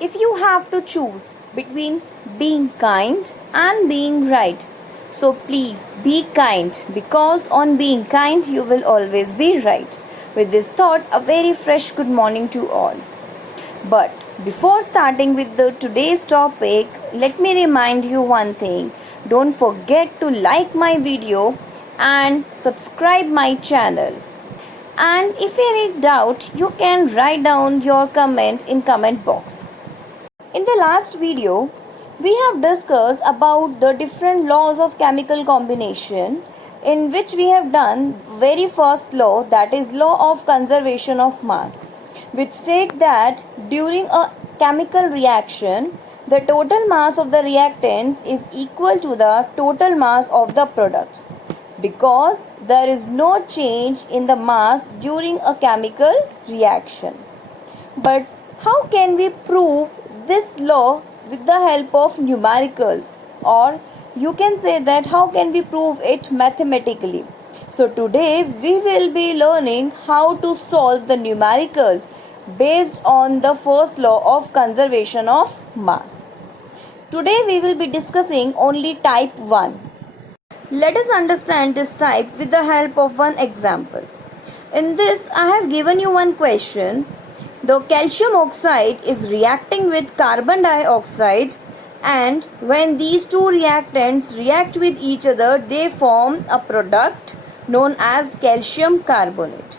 If you have to choose between being kind and being right, so please be kind, because on being kind you will always be right. With this thought, a very fresh good morning to all. But before starting with the today's topic, let me remind you one thing. Don't forget to like my video and subscribe my channel. And if you any doubt, you can write down your comment in comment box. In the last video, we have discussed about the different laws of chemical combination, in which we have done very first law, that is law of conservation of mass, which state that during a chemical reaction, the total mass of the reactants is equal to the total mass of the products, because there is no change in the mass during a chemical reaction. But how can we prove this law with the help of numericals, or you can say that how can we prove it mathematically? So today we will be learning how to solve the numericals based on the first law of conservation of mass. Today we will be discussing only type 1. Let us understand this type with the help of one example. In this, I have given you one question. The calcium oxide is reacting with carbon dioxide, and when these two reactants react with each other, they form a product known as calcium carbonate.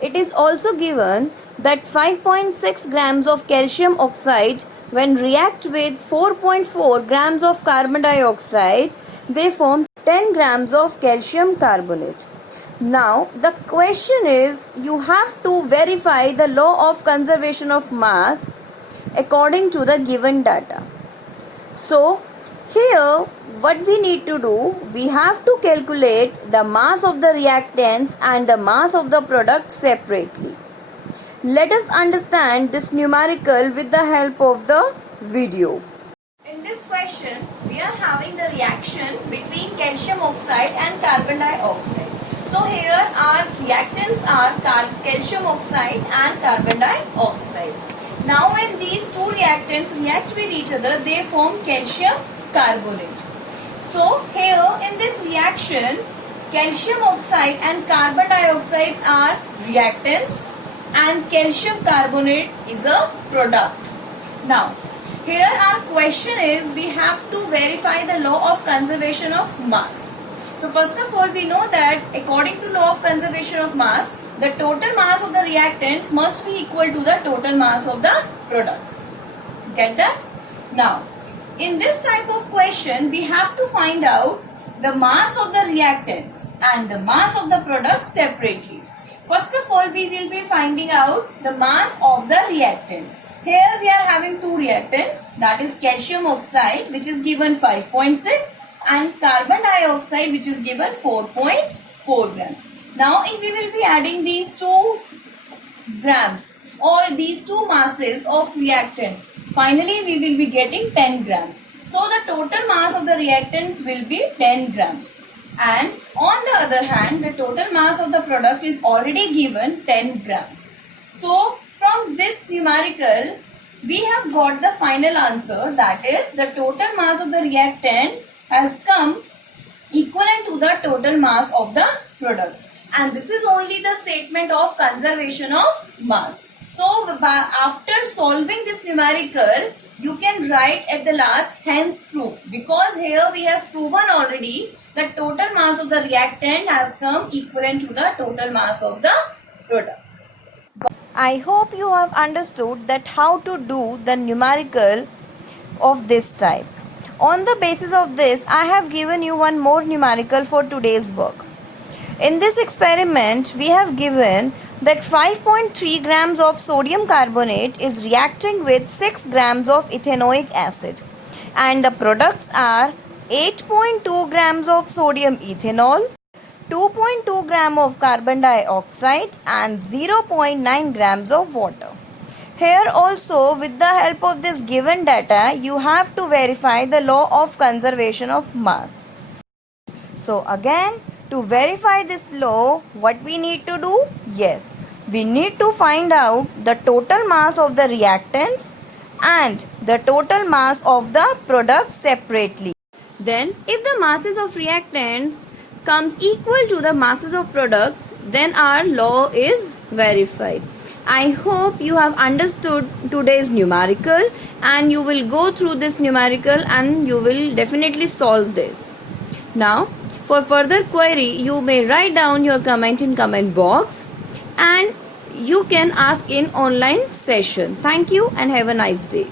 It is also given that 5.6 grams of calcium oxide when react with 4.4 grams of carbon dioxide, they form 10 grams of calcium carbonate. Now the question is, you have to verify the law of conservation of mass according to the given data. So here what we need to do, we have to calculate the mass of the reactants and the mass of the product separately. Let us understand this numerical with the help of the video. In this question, we are having the reaction between calcium oxide and carbon dioxide. So here our reactants are calcium oxide and carbon dioxide. Now when these two reactants react with each other, they form calcium carbonate. So here in this reaction, calcium oxide and carbon dioxide are reactants and calcium carbonate is a product. Now here our question is, we have to verify the law of conservation of mass. So first of all, we know that according to law of conservation of mass, the total mass of the reactant must be equal to the total mass of the products. Get that? Now, in this type of question, we have to find out the mass of the reactants and the mass of the products separately. First of all, we will be finding out the mass of the reactants. Here we are having two reactants, that is calcium oxide, which is given 5.6, and carbon dioxide, which is given 4.4 grams. Now if we will be adding these 2 grams or these two masses of reactants, finally we will be getting 10 grams. So the total mass of the reactants will be 10 grams. And on the other hand, the total mass of the product is already given 10 grams. So from this numerical, we have got the final answer, that is the total mass of the reactant has come equivalent to the total mass of the products. And this is only the statement of conservation of mass. So after solving this numerical, you can write at the last hence proof, because here we have proven already that total mass of the reactant has come equivalent to the total mass of the products. I hope you have understood that how to do the numerical of this type. On the basis of this, I have given you one more numerical for today's work. In this experiment, we have given that 5.3 grams of sodium carbonate is reacting with 6 grams of ethanoic acid, and the products are 8.2 grams of sodium ethanol, 2.2 gram of carbon dioxide and 0.9 grams of water. Here also, with the help of this given data, you have to verify the law of conservation of mass. So again, to verify this law, what we need to do? Yes, we need to find out the total mass of the reactants and the total mass of the product separately. Then if the masses of reactants comes equal to the masses of products, then our law is verified. I hope you have understood today's numerical, and you will go through this numerical and you will definitely solve this. Now, for further query, you may write down your comment in comment box, and you can ask in online session. Thank you and have a nice day.